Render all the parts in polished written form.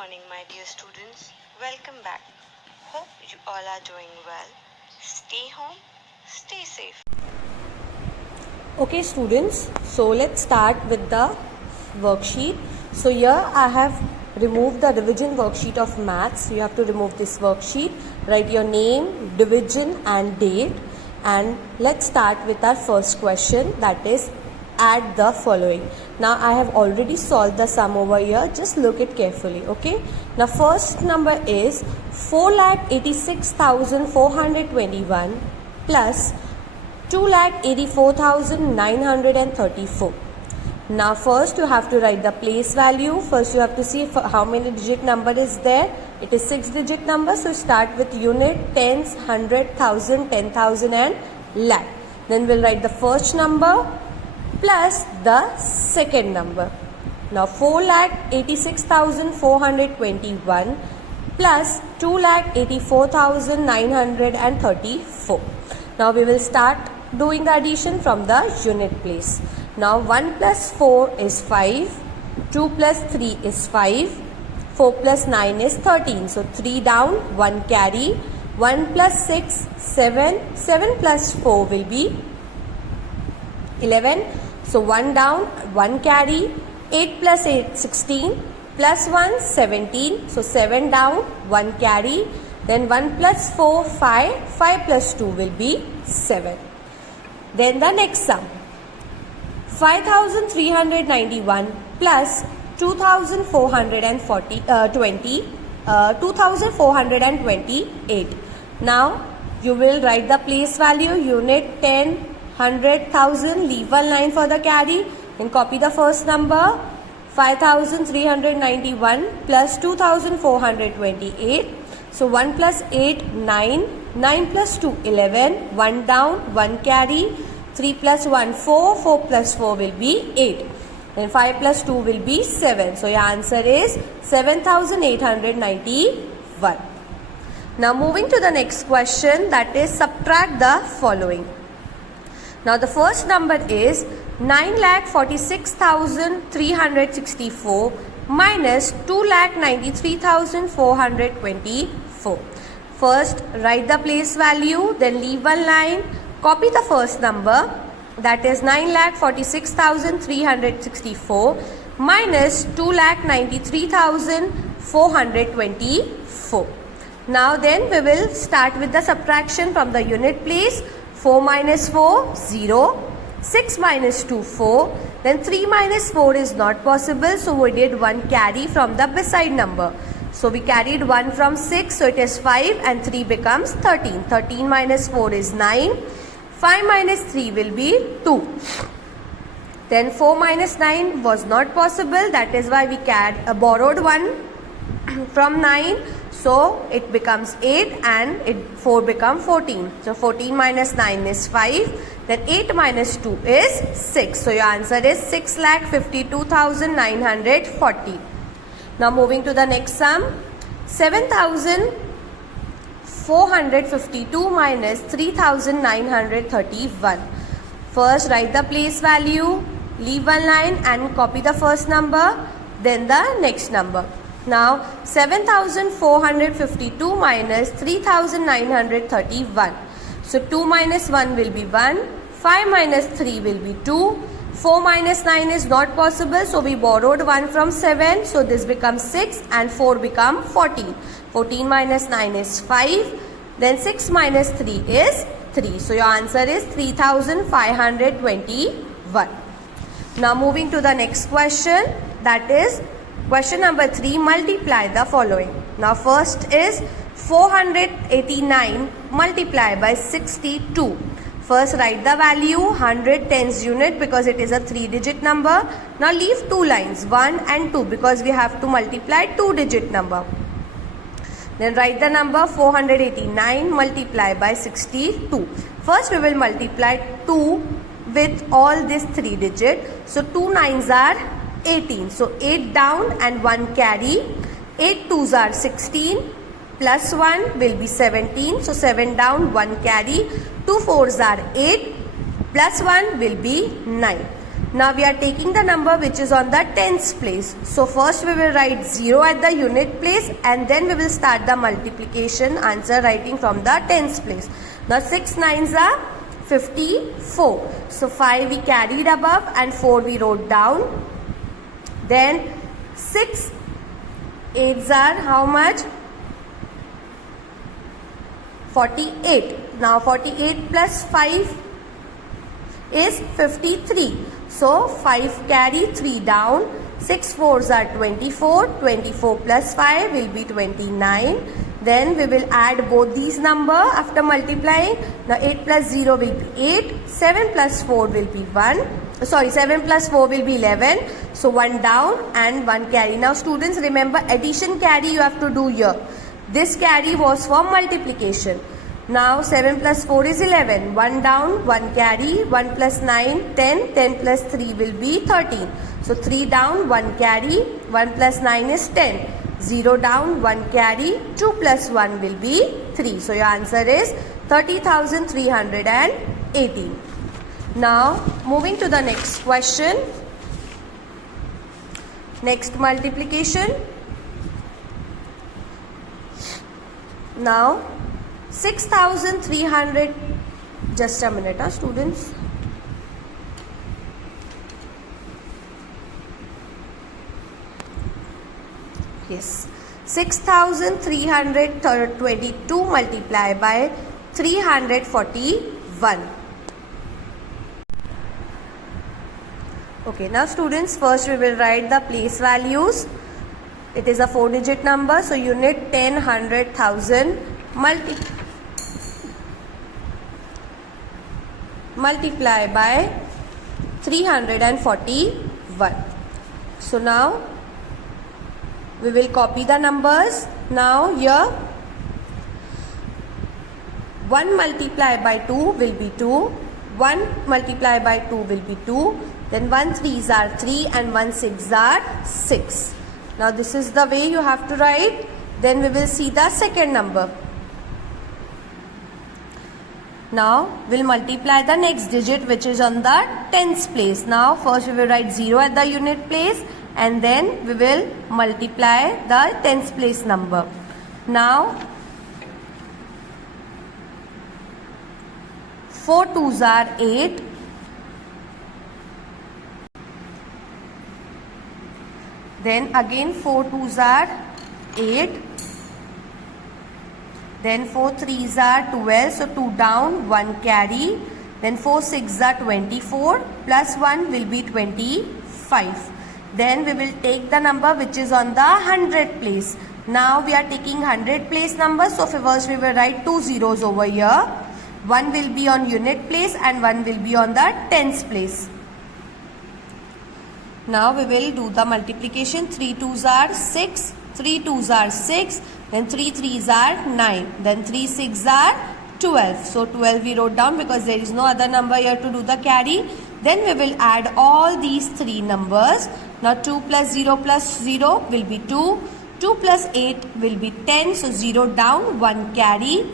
morning, my dear students. Welcome back. Hope you all are doing well. Stay home, stay safe. Okay students, so let's start with the worksheet. So here I have removed the revision worksheet of maths. You have to remove this worksheet, write your name, division and date, and let's start with our first question, that is add the following. Now I have already solved the sum over here, just look it carefully. Okay, now first number is 4,86,421 plus 2,84,934. Now first you have to write the place value. First you have to see how many digit number is there. It is 6-digit number, so start with unit, tens, hundred, thousand, 10,000 and lakh. Then we'll write the first number plus the second number. Now 4,86,421 plus 2,84,934. Now we will start doing the addition from the unit place. Now 1 plus 4 is 5, 2 plus 3 is 5, 4 plus 9 is 13. So 3 down, 1 carry, 1 plus 6, 7, 7 plus 4 will be 11. So 1 down, 1 carry, 8 plus 8, 16, plus 1, 17. So 7 down, 1 carry, then 1 plus 4, 5, 5 plus 2 will be 7. Then the next sum, 5,391 plus 2,428. Now you will write the place value, unit, 10, 100, 1,000, leave one line for the carry and copy the first number. 5,391 plus 2,428. So 1 plus 8, 9, 9 plus 2, 11, 1 down, 1 carry, 3 plus 1, 4, 4 plus 4 will be 8. Then 5 plus 2 will be 7. So your answer is 7,891. Now moving to the next question, that is subtract the following. Now the first number is 9,46,364 minus 2,93,424. First write the place value, then leave one line, copy the first number, that is 9,46,364 minus 2,93,424. Now then we will start with the subtraction from the unit place. 4 minus 4, 0. 6 minus 2, 4. Then 3 minus 4 is not possible, so we did 1 carry from the beside number. So we carried 1 from 6, so it is 5 and 3 becomes 13. 13 minus 4 is 9. 5 minus 3 will be 2. Then 4 minus 9 was not possible, that is why we borrowed 1 from 9. So it becomes 8 and 4 becomes 14. So 14 minus 9 is 5. Then 8 minus 2 is 6. So your answer is 6,52,940. Now moving to the next sum. 7,452 minus 3,931. First write the place value, leave one line and copy the first number, then the next number. Now 7,452 minus 3,931. So 2 minus 1 will be 1. 5 minus 3 will be 2. 4 minus 9 is not possible, so we borrowed 1 from 7. So this becomes 6 and 4 become 14. 14 minus 9 is 5. Then 6 minus 3 is 3. So your answer is 3,521. Now moving to the next question, that is question number 3, multiply the following. Now first is 489 multiplied by 62. First write the value, 100 tens unit because it is a 3-digit number. Now leave 2 lines, 1 and 2, because we have to multiply 2-digit number. Then write the number 489 multiplied by 62. First we will multiply 2 with all this 3-digit. So 2 9s are 18. So 8 down and 1 carry. 8 2s are 16. Plus 1 will be 17. So 7 down, 1 carry. 2 4s are 8. Plus 1 will be 9. Now we are taking the number which is on the tens place. So first we will write 0 at the unit place and then we will start the multiplication answer writing from the tens place. Now 6 9s are 54. So 5 we carried above and 4 we wrote down. Then 6 8s are how much? 48. Now 48 plus 5 is 53. So 5 carry 3 down. 6 4s are 24. 24 plus 5 will be 29. Then we will add both these numbers after multiplying. Now 8 plus 0 will be 8. 7 plus 4 will be 1. Sorry, 7 plus 4 will be 11. So 1 down and 1 carry. Now students, remember addition carry you have to do here. This carry was for multiplication. Now 7 plus 4 is 11. 1 down, 1 carry. 1 plus 9, 10. 10 plus 3 will be 13. So 3 down, 1 carry. 1 plus 9 is 10. 0 down, 1 carry. 2 plus 1 will be 3. So your answer is 30,318. Now moving to the next question. Next multiplication. Now 6,300, just a minute, students. Yes, 6,322 multiplied by 341. Okay, now students, first we will write the place values. It is a 4-digit number, so unit 10, 100, 1000 multiply by 341. So now we will copy the numbers. Now here 1 multiplied by 2 will be 2. 1 multiplied by 2 will be 2. Then 1 3s are 3 and 1 6s are 6. Now this is the way you have to write. Then we will see the second number. Now we'll multiply the next digit which is on the tens place. Now first we will write 0 at the unit place and then we will multiply the tens place number. Now 4 2s are 8. Then again 4 2s are 8. Then 4 3s are 12. So 2 down, 1 carry. Then 4 6s are 24. Plus 1 will be 25. Then we will take the number which is on the 100 place. Now we are taking 100 place number. So first we will write 2 zeros over here. 1 will be on unit place and 1 will be on the tens place. Now we will do the multiplication. 3 2s are 6. 3 2s are 6. Then 3 3s are 9. Then 3 6s are 12. So 12 we wrote down because there is no other number here to do the carry. Then we will add all these three numbers. Now 2 plus 0 will be 2. 2 plus 8 will be 10. So 0 down, 1 carry.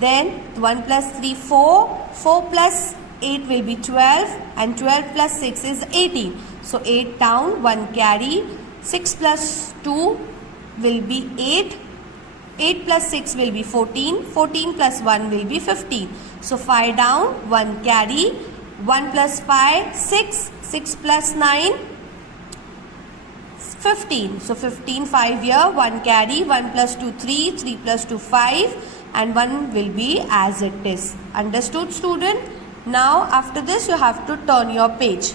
Then 1 plus 3 4. 4 plus 8 will be 12. And 12 plus 6 is 18. So 8 down, 1 carry. 6 plus 2 will be 8. 8 plus 6 will be 14. 14 plus 1 will be 15. So 5 down, 1 carry. 1 plus 5, 6. 6 plus 9, 15. So 15, 5 here, 1 carry. 1 plus 2, 3. 3 plus 2, 5. And 1 will be as it is. Understood, student? Now after this you have to turn your page.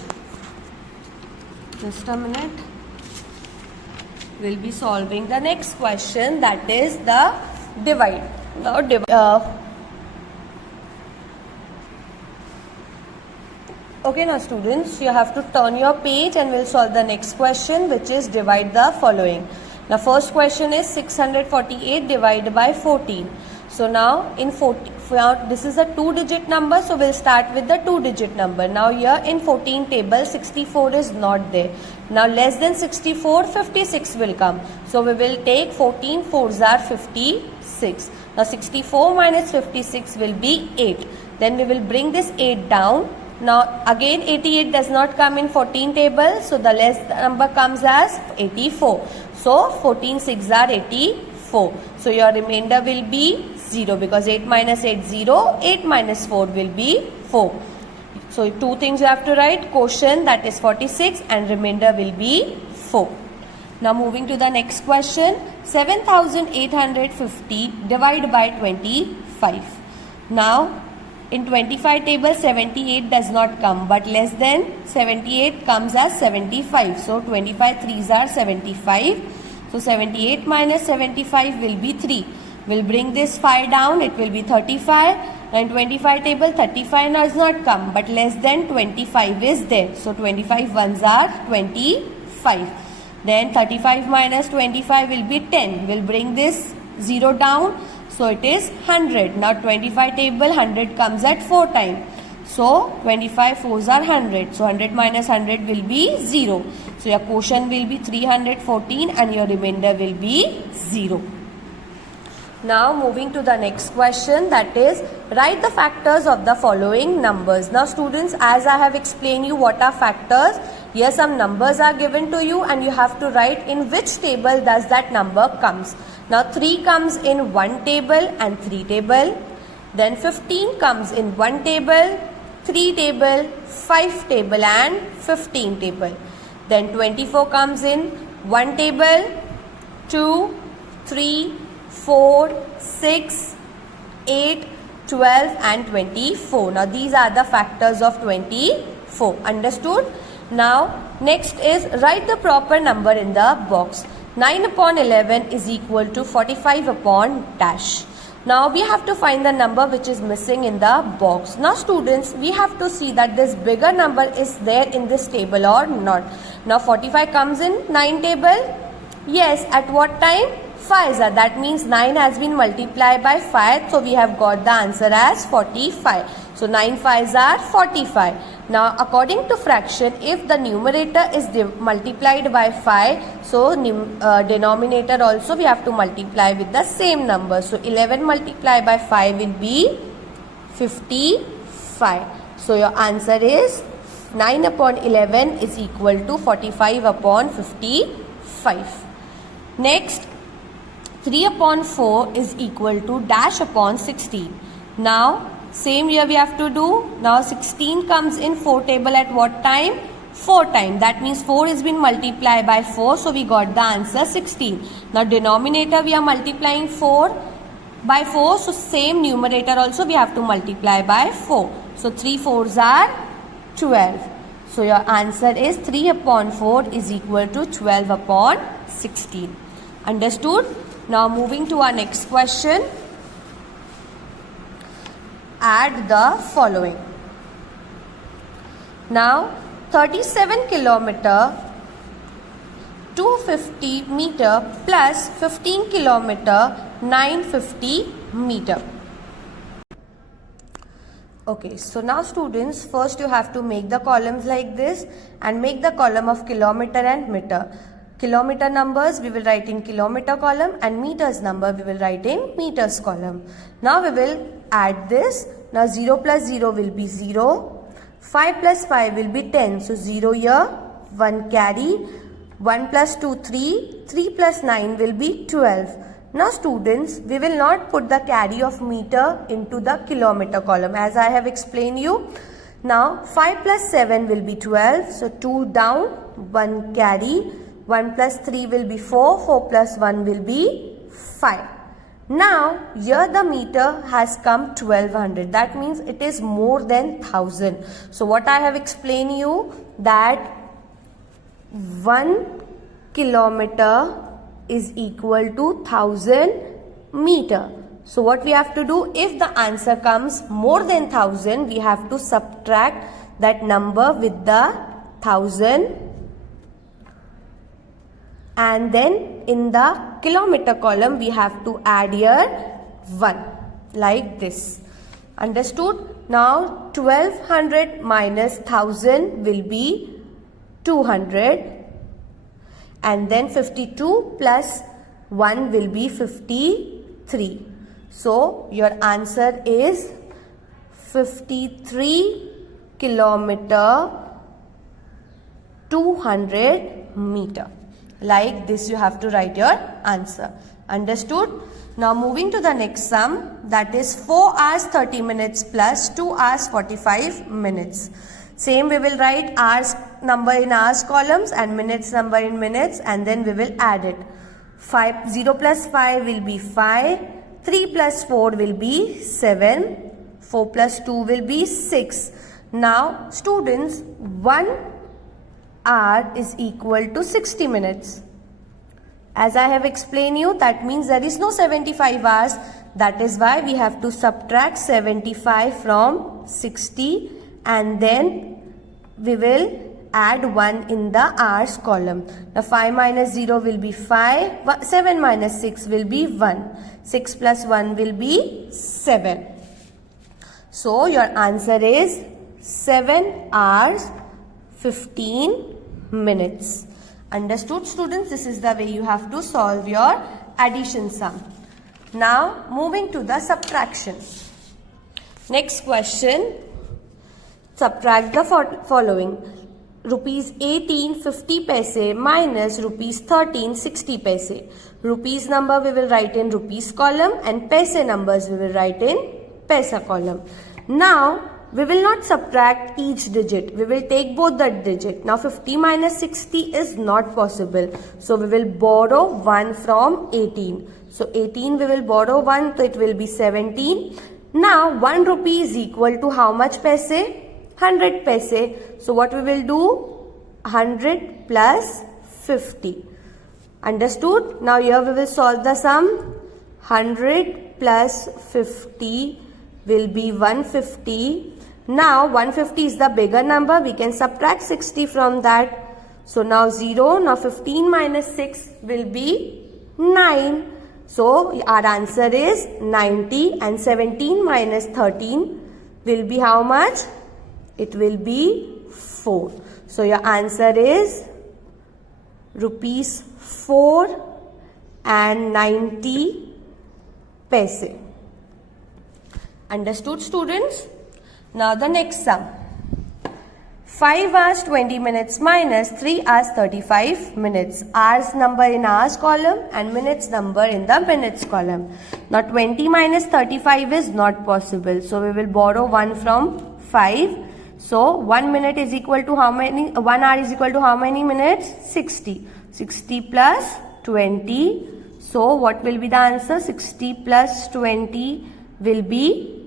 Just a minute. We'll be solving the next question, that is the divide. Now okay, now students, you have to turn your page and we'll solve the next question, which is divide the following. Now first question is 648 divided by 14. So now in 14, this is a 2-digit number, so we'll start with the 2-digit number. Now here in 14 table 64 is not there. Now less than 64, 56 will come. So we will take 14 4s are 56. Now 64 minus 56 will be 8. Then we will bring this 8 down. Now again 88 does not come in 14 table, so the less number comes as 84. So 14 6s are 84. So your remainder will be 0 because 8 minus 8 0, 8 minus 4 will be 4. So two things you have to write, quotient that is 46 and remainder will be 4. Now moving to the next question, 7850 divided by 25. Now in 25 table 78 does not come, but less than 78 comes as 75. So 25 3s are 75. So 78 minus 75 will be 3. We'll bring this 5 down, it will be 35. And 25 table 35 does not come, but less than 25 is there. So 25 ones are 25. Then 35 minus 25 will be 10. We'll bring this 0 down. So it is 100. Now 25 table 100 comes at 4 times. So 25 4s are 100. So 100 minus 100 will be 0. So your quotient will be 314 and your remainder will be 0. Now moving to the next question, that is write the factors of the following numbers. Now students, as I have explained you what are factors, here some numbers are given to you and you have to write in which table does that number comes. Now 3 comes in one table and 3 table. Then 15 comes in one table, 3 table, 5 table and 15 table. Then 24 comes in one table, 2, 3, 4, 6, 8, 12 and 24. Now these are the factors of 24. Understood? Now next is write the proper number in the box. 9 upon 11 is equal to 45 upon dash. Now we have to find the number which is missing in the box. Now students, we have to see that this bigger number is there in this table or not. Now 45 comes in 9 table. Yes, at what time? 5s are. That means 9 has been multiplied by 5. So we have got the answer as 45. So 9 5s are 45. Now according to fraction, if the numerator is multiplied by 5, so denominator also we have to multiply with the same number. So 11 multiplied by 5 will be 55. So your answer is 9 upon 11 is equal to 45 upon 55. Next, 3 upon 4 is equal to dash upon 16. Now same here we have to do. Now 16 comes in 4 table at what time? 4 times. That means 4 has been multiplied by 4. So we got the answer 16. Now denominator we are multiplying 4 by 4. So same numerator also we have to multiply by 4. So 3 4s are 12. So your answer is 3 upon 4 is equal to 12 upon 16. Understood? Now moving to our next question. Add the following. Now 37 kilometer 250 meter plus 15 kilometer 950 meter. Okay, so now students, first you have to make the columns like this and make the column of kilometer and meter. Kilometer numbers we will write in kilometer column and meters number we will write in meters column. Now we will add this. Now 0 plus 0 will be 0. 5 plus 5 will be 10. So 0 here, 1 carry. 1 plus 2, 3. 3 plus 9 will be 12. Now students, we will not put the carry of meter into the kilometer column as I have explained you. Now 5 plus 7 will be 12. So 2 down, 1 carry. 1 plus 3 will be 4. 4 plus 1 will be 5. Now here the meter has come 1200. That means it is more than 1000. So what I have explained you that 1 kilometer is equal to 1000 meter. So what we have to do, if the answer comes more than 1000, we have to subtract that number with the 1000. And then in the kilometer column we have to add here 1 like this. Understood? Now 1200 minus 1000 will be 200 and then 52 plus 1 will be 53. So your answer is 53 kilometer 200 meter. Like this you have to write your answer. Understood? Now moving to the next sum, that is 4 hours 30 minutes plus 2 hours 45 minutes. Same, we will write hours number in hours columns and minutes number in minutes, and then we will add it. 0 plus 5 will be 5, 3 plus 4 will be 7, 4 plus 2 will be 6. Now students, 1 hour is equal to 60 minutes. As I have explained you, that means there is no 75 hours. That is why we have to subtract 75 from 60, and then we will add 1 in the hours column. Now 5 minus 0 will be 5, 7 minus 6 will be 1, 6 plus 1 will be 7. So your answer is 7 hours 15 minutes. Understood, students? This is the way you have to solve your addition sum. Now moving to the subtraction. Next question, subtract the following. Rupees 18.50 paise minus rupees 13.60 paise. Rupees number we will write in rupees column, and paise numbers we will write in paisa column. Now we will not subtract each digit. We will take both the digit. Now 50 minus 60 is not possible. So we will borrow 1 from 18. So 18 we will borrow 1, so it will be 17. Now 1 rupee is equal to how much paise? 100 paise. So what we will do? 100 plus 50. Understood? Now here we will solve the sum. 100 plus 50 will be 150. Now 150 is the bigger number. We can subtract 60 from that. So now 0. Now 15 minus 6 will be 9. So our answer is 90, and 17 minus 13 will be how much? It will be 4. So your answer is rupees 4 and 90 paise. Understood, students? Now the next sum. 5 hours 20 minutes minus 3 hours 35 minutes. Hours number in hours column and minutes number in the minutes column. Now 20 minus 35 is not possible. So we will borrow 1 from 5. So 1 minute is equal to how many? 1 hour is equal to how many minutes? 60. 60 plus 20. So what will be the answer? 60 plus 20 will be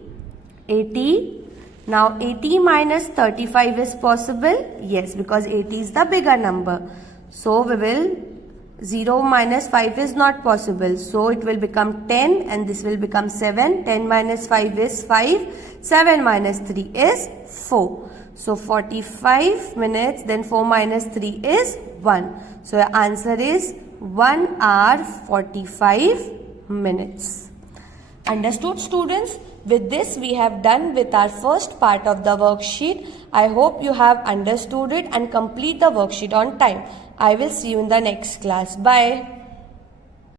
80. Now 80 minus 35 is possible? Yes, because 80 is the bigger number. So we will, 0 minus 5 is not possible. So it will become 10, and this will become 7. 10 minus 5 is 5. 7 minus 3 is 4. So 45 minutes, then 4 minus 3 is 1. So your answer is 1 hour 45 minutes. Understood, students? With this we have done with our first part of the worksheet. I hope you have understood it and complete the worksheet on time. I will see you in the next class. Bye.